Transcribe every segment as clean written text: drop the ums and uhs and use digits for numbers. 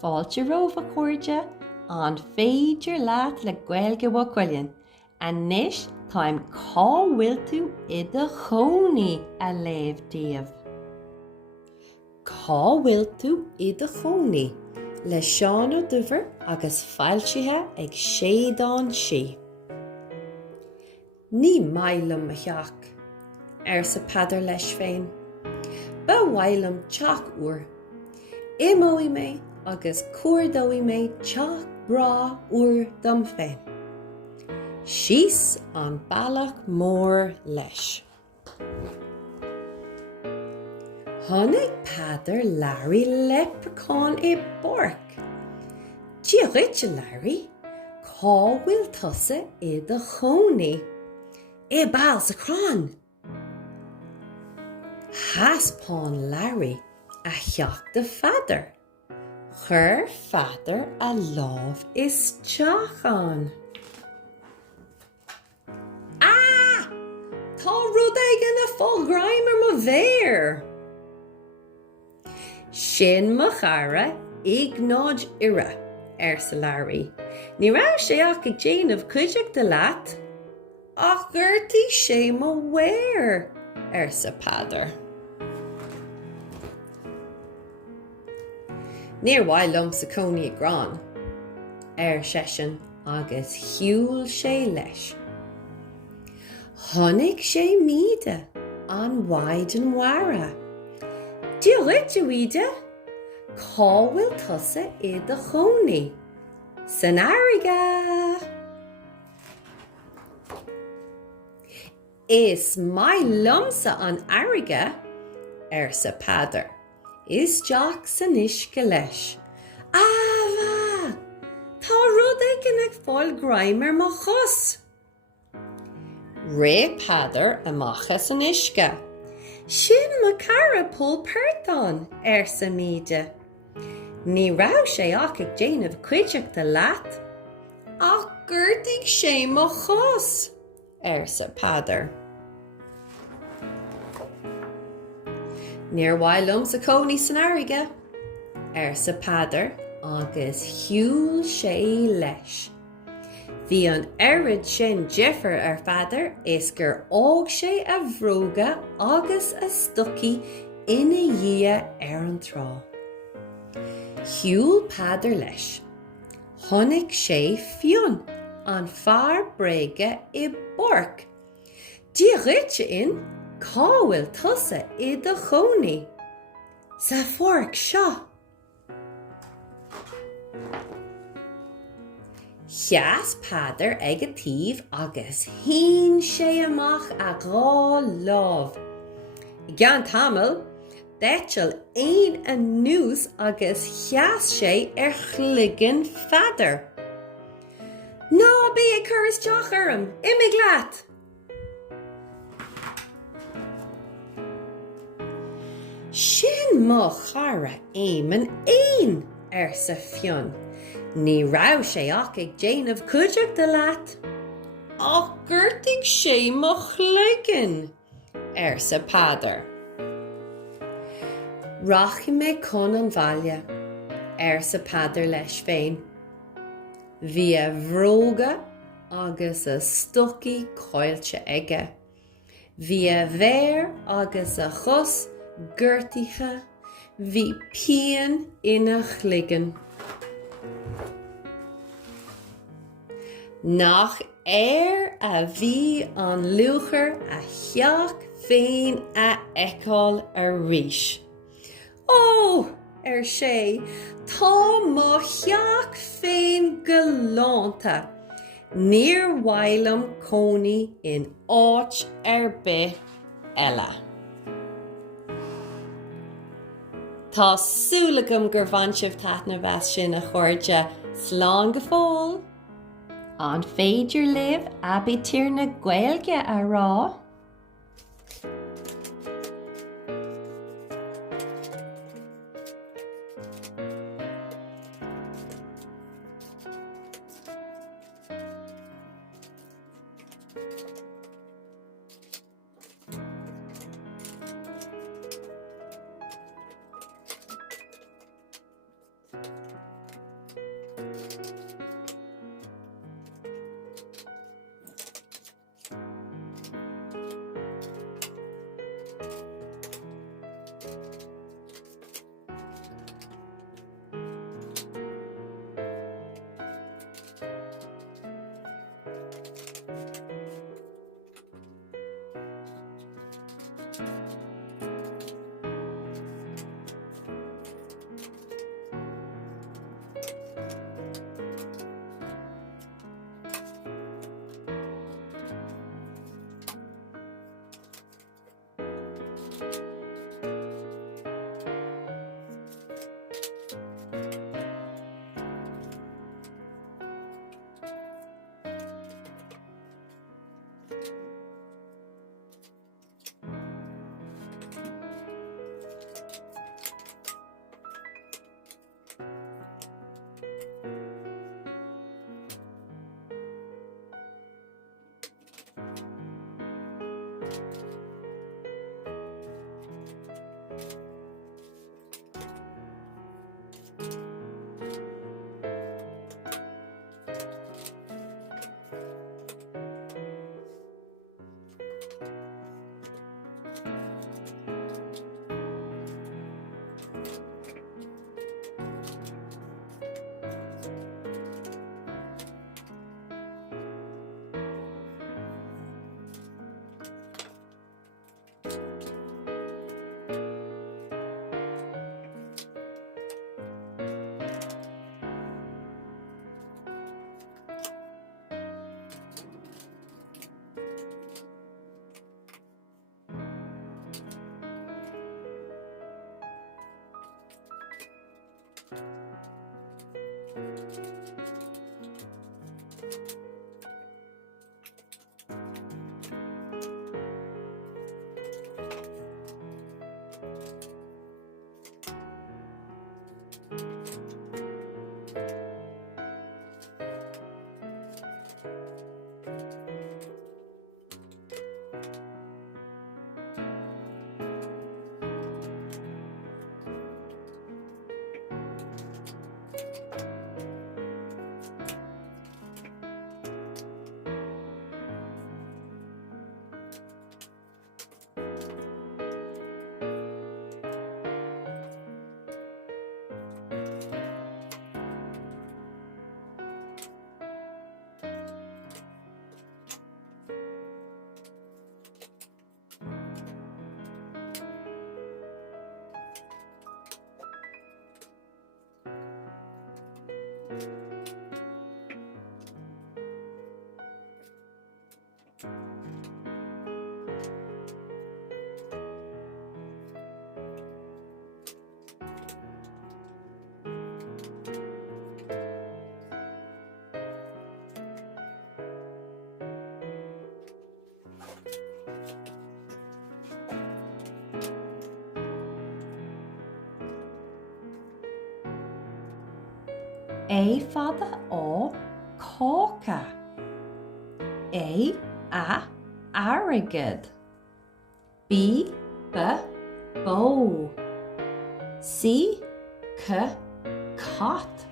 Fáilte rómha cuairde an féidir leat le gaeilge bhá cuileann, a níos táim cá bhfuil tú I do chónaí a léamh-díobh. Cá bhfuil tú I do chónaí le seán ó duibhir agus fáiltithe ag séadáin si. Ní mailim a theach sa Féidir leis féin. Ba mhailm teach uair. Imóí mé agus cuairdóí mé teach brá uair dom féin. Síos an bailach mór leis. Tháinig Féidir Larry leprechaun I borc. Dia réite Larry, cá bhfuil tusa I do chónaí. I bail sa crán. Thaspáin Larry a theach de Féidir. Chur Féidir a lámh isteach an. Tá rud éige na fáilghreimar mo bhéir. Sin mo chara ag náid ire sa Larry. Ní raibh sé ach ag déanamh cuideach de leat, ach gurtaí sé mo bhéir sa Féidir. Níor mhailm sa cónaí ag grán seisin agus shiúil sé leis. Tháinig sé míde an mhaid an mhara. Dia réite míde, cá bhfuil tusa I do chónaí. San airige. Is mai lumsa an airige sa Féidir. Is Jack san isce leis. Ava! Tá rud éigin ag fáilghreimar mo chus. Ré Féidir amach san isce. Sin mo cara pól pértán sa míde. Ní raibh sé ach ag déanamh cuideach de leat, ach gurtaigh sé mo chus sa Féidir. Níor mhailm sa cónaí san airige sa Féidir agus shiúil sé leis. Bhí an aird sin difear Féidir is gur ág sé a bhróga agus a stocaí ina dhia an trá. Shiúil Féidir leis. Tháinig sé fionn an fear bréige I borc. Dia réite in, cá bhfuil tusa I do chónaí. Sa forc seo. Cheas Féidir ag a tíomh agus hín sé amach a gá lámh. I gceann tamil, d'eitil aon a nús agus cheas sé chluigeann Féidir. Ná bí ag cur isteach orm, imig leat. Sin mo chara éimean aon sa fionn. Ní raibh sé ach ag déanamh cuideach de leat, ach gurtaigh sé mo chluigeann sa Féidir. Rachi mé con an bhaile sa Féidir leis féin. Bhí a bhróga agus a stocaí cáilte aige. Bhí a bhéir agus a chus gurtaithe. Bhí pian ina chluigeann. Nach a bhí an luachar a theach féin a eicáil arís. Ó, sé, tá mo theach féin go lánta. Níor mhailm cónaí in áit bith eile. Tásúlagam gur bhainteamh taithne bheith sin a chuirde slán go fóil. An Féidir Leat ab tír na gaeilge a rá. A fada ó cóca. A arrogant. B bow. C cot.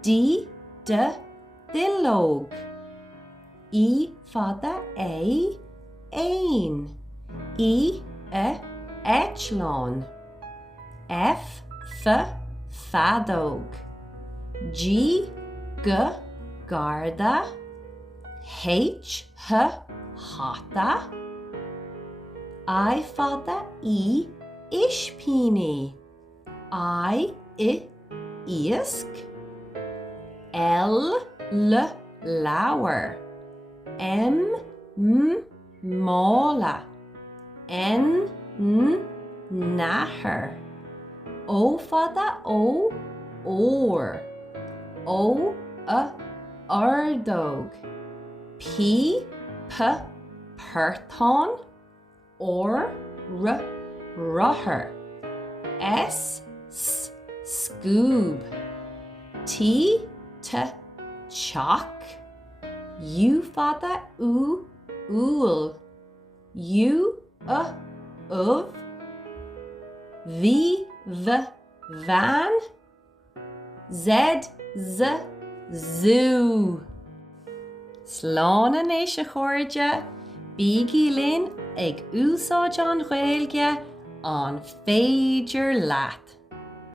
D dilog. E fada a ain. E echelon. F fadog. G garda. H hata. I fada ishpini. I isk. L lower. M mola. N naher. O fada or. O ardog. P perton. Or ruher. S scoob. T chalk. U fada ool. U of. V van. Z zoo. Slán an éis a chóirde, bígí linn ag úsáid an Ghaeilge an Féidir Leat.